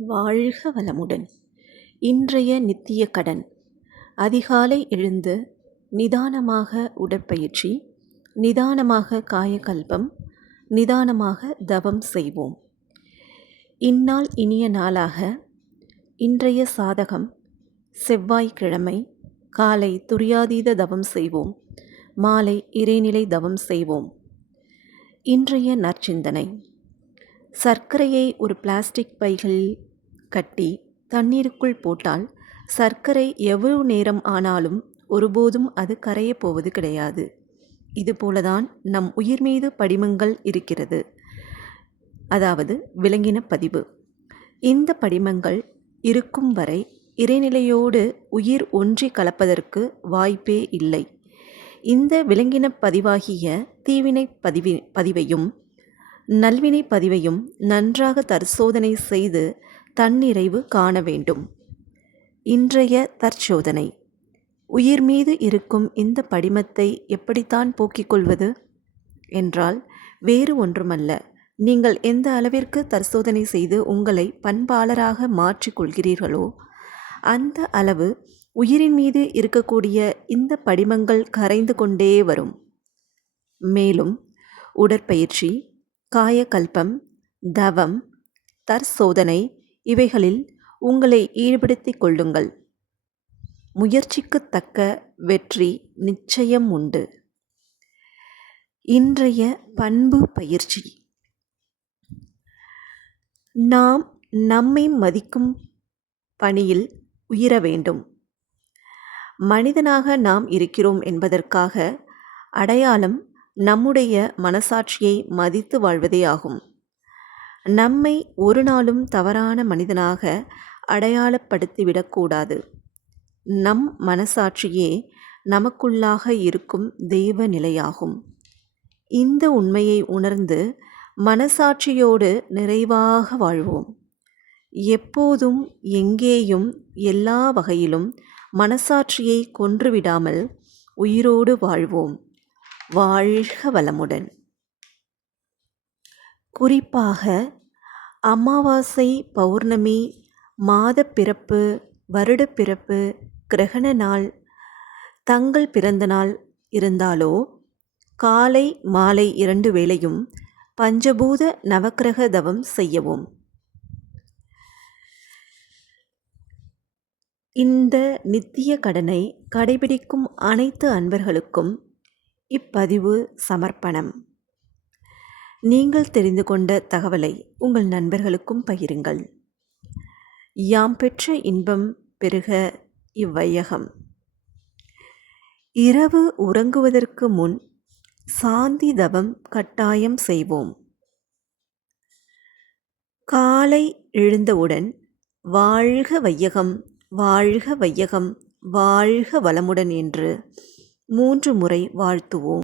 வாழ்க வளமுடன். இன்றைய நித்திய கடன். அதிகாலை எழுந்து நிதானமாக உடற்பயிற்சி, நிதானமாக காயகல்பம், நிதானமாக தவம் செய்வோம். இந்நாள் இனிய நாளாக. இன்றைய சாதகம் செவ்வாய்க்கிழமை. காலை துரியாதீத தவம் செய்வோம், மாலை இறைநிலை தவம் செய்வோம். இன்றைய நற்சிந்தனை: சர்க்கரையை ஒரு பிளாஸ்டிக் பைகளில் கட்டி தண்ணீருக்குள் போட்டால் சர்க்கரை எவ்வளவு நேரம் ஆனாலும் ஒருபோதும் அது கரையப் போவது கிடையாது. இதுபோலதான் நம் உயிர் மீது படிமங்கள் இருக்கிறது, அதாவது விலங்கின பதிவு. இந்த படிமங்கள் இருக்கும் வரை இறைநிலையோடு உயிர் ஒன்றி கலப்பதற்கு வாய்ப்பே இல்லை. இந்த விலங்கின பதிவாகிய தீவினை பதிவையும் நல்வினை பதிவையும் நன்றாக தற்சோதனை செய்து தன்னிறைவு காண வேண்டும். இன்றைய தற்சோதனை: உயிர் மீது இருக்கும் இந்த படிமத்தை எப்படித்தான் போக்கிக் கொள்வது என்றால் வேறு ஒன்றுமல்ல, நீங்கள் எந்த அளவிற்கு தற்சோதனை செய்து உங்களை பண்பாளராக மாற்றிக் கொள்கிறீர்களோ அந்த அளவு உயிரின் மீது இருக்கக்கூடிய இந்த படிமங்கள் கரைந்து கொண்டே வரும். மேலும் உடற்பயிற்சி, காயகல்பம், தவம், தற்சோதனை இவைகளில் உங்களை ஈடுபடுத்திக் கொள்ளுங்கள். முயற்சிக்கு தக்க வெற்றி நிச்சயம் உண்டு. இன்றைய பண்பு பயிற்சி: நாம் நம்மை மதிக்கும் பணியில் உயர வேண்டும். மனிதனாக நாம் இருக்கிறோம் என்பதற்காக அடையாளம் நம்முடைய மனசாட்சியை மதித்து வாழ்வதே ஆகும். நம்மை ஒரு நாளும் தவறான மனிதனாக அடையாளப்படுத்திவிடக்கூடாது. நம் மனசாட்சியே நமக்குள்ளாக இருக்கும் தெய்வ நிலையாகும். இந்த உண்மையை உணர்ந்து மனசாட்சியோடு நிறைவாக வாழ்வோம். எப்போதும் எங்கேயும் எல்லா வகையிலும் மனசாட்சியை கொன்றுவிடாமல் உயிரோடு வாழ்வோம். வாழ்க வளமுடன். குறிப்பாக அமாவாசை, பௌர்ணமி, மாதப்பிறப்பு, வருடப்பிறப்பு, கிரகண நாள், தங்கள் பிறந்த நாள் இருந்தாலோ காலை மாலை 2 வேளையும் பஞ்சபூத நவக்கிரக தவம் செய்யவும். இந்த நித்திய கடனை கடைபிடிக்கும் அனைத்து அன்பர்களுக்கும் இப்பதிவு சமர்ப்பணம். நீங்கள் தெரிந்து கொண்ட தகவலை உங்கள் நண்பர்களுக்கும் பகிருங்கள். யாம் பெற்ற இன்பம் பெருக இவ்வையகம். இரவு உறங்குவதற்கு முன் சாந்தி தவம் கட்டாயம் செய்வோம். காலை எழுந்தவுடன் வாழ்க வையகம், வாழ்க வையகம், வாழ்க வளமுடன் என்று 3 முறை வாழ்த்துவோம்.